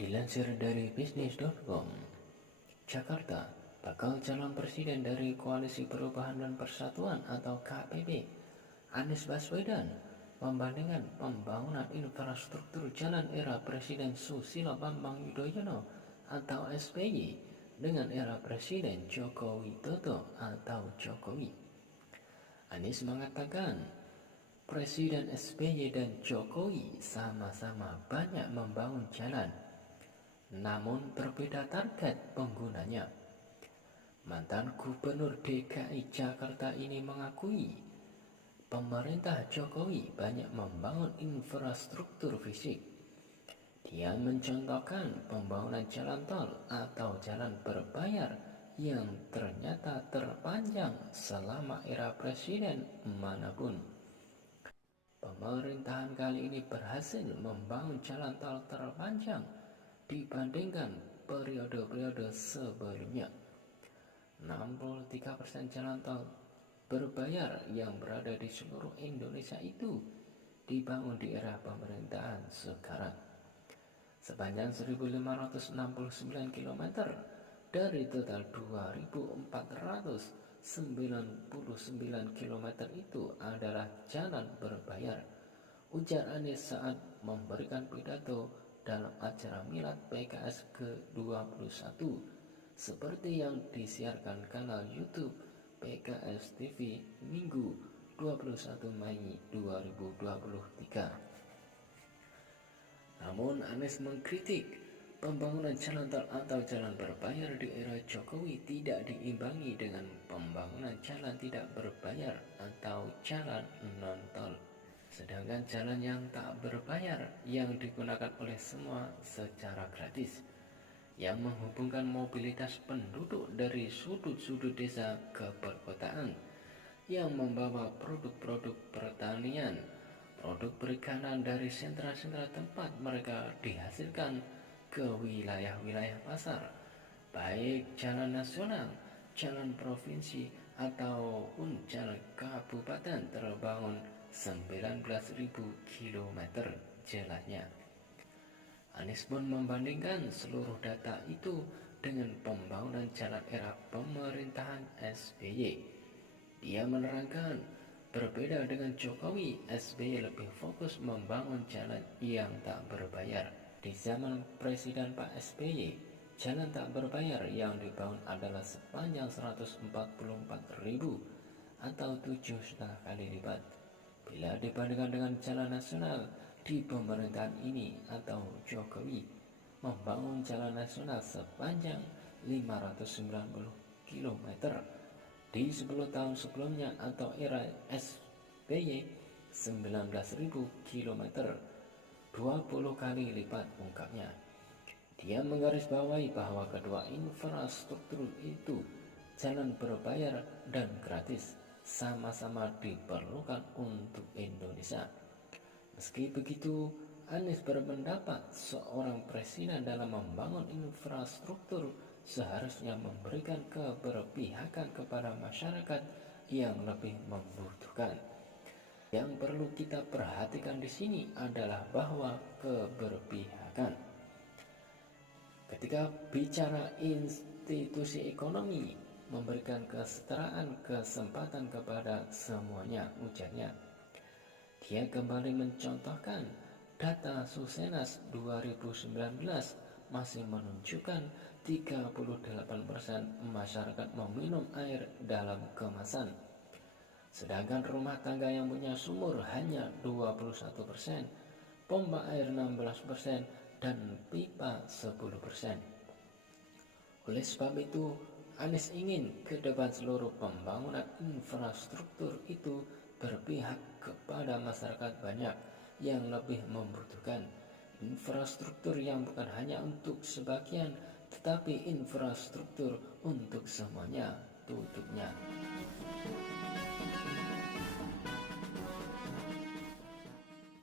Dilansir dari bisnis.com, Jakarta, bakal calon presiden dari Koalisi Perubahan dan Persatuan atau KPP, Anies Baswedan, membandingkan pembangunan infrastruktur jalan era Presiden Susilo Bambang Yudhoyono atau SBY dengan era Presiden Joko Widodo atau Jokowi. Anies mengatakan, Presiden SBY dan Jokowi sama-sama banyak membangun jalan, namun berbeda target penggunanya. Mantan Gubernur DKI Jakarta ini mengakui pemerintah Jokowi banyak membangun infrastruktur fisik. Dia mencontohkan pembangunan jalan tol atau jalan berbayar yang ternyata terpanjang selama era presiden manapun. Pemerintahan kali ini berhasil membangun jalan tol terpanjang dibandingkan periode-periode sebelumnya. 63% jalan tol berbayar yang berada di seluruh Indonesia itu dibangun di era pemerintahan sekarang. Sepanjang 1.569 km dari total 2.499 km itu adalah jalan berbayar, ujar Anies saat memberikan pidato dalam acara Milad PKS ke-21 seperti yang disiarkan kanal YouTube PKS TV Minggu 21 Mei 2023. Namun Anies mengkritik pembangunan jalan tol atau jalan berbayar di era Jokowi tidak diimbangi dengan pembangunan jalan tidak berbayar atau jalan non-tol. Sedangkan jalan yang tak berbayar yang digunakan oleh semua secara gratis, yang menghubungkan mobilitas penduduk dari sudut-sudut desa ke perkotaan, yang membawa produk-produk pertanian, produk perikanan dari sentra-sentra tempat mereka dihasilkan ke wilayah-wilayah pasar, baik jalan nasional, jalan provinsi, ataupun jalan kabupaten terbangun 19.000 km jelasnya. Anies pun membandingkan seluruh data itu dengan pembangunan jalan era pemerintahan SBY. Dia menerangkan, berbeda dengan Jokowi, SBY lebih fokus membangun jalan yang tak berbayar. Di zaman Presiden Pak SBY, jalan tak berbayar yang dibangun adalah sepanjang 144.000 atau 7,5 kali lipat bila dibandingkan dengan jalan nasional di pemerintahan ini atau Jokowi membangun jalan nasional sepanjang 590 km di 10 tahun sebelumnya atau era SBY 19.000 km, 20 kali lipat ungkapnya. Dia menggarisbawahi bahwa kedua infrastruktur itu, jalan berbayar dan gratis, sama-sama diperlukan untuk Indonesia. Meski begitu, Anies berpendapat seorang presiden dalam membangun infrastruktur seharusnya memberikan keberpihakan kepada masyarakat yang lebih membutuhkan. Yang perlu kita perhatikan di sini adalah bahwa keberpihakan, ketika bicara institusi ekonomi, memberikan kesetaraan kesempatan kepada semuanya, ujarnya. Dia kembali mencontohkan data Susenas 2019 masih menunjukkan 38% masyarakat meminum air dalam kemasan, sedangkan rumah tangga yang punya sumur hanya 21%, pompa air 16%, dan pipa 10%. Oleh sebab itu, Anies ingin ke depan seluruh pembangunan infrastruktur itu berpihak kepada masyarakat banyak yang lebih membutuhkan. Infrastruktur yang bukan hanya untuk sebagian, tetapi infrastruktur untuk semuanya, tutupnya.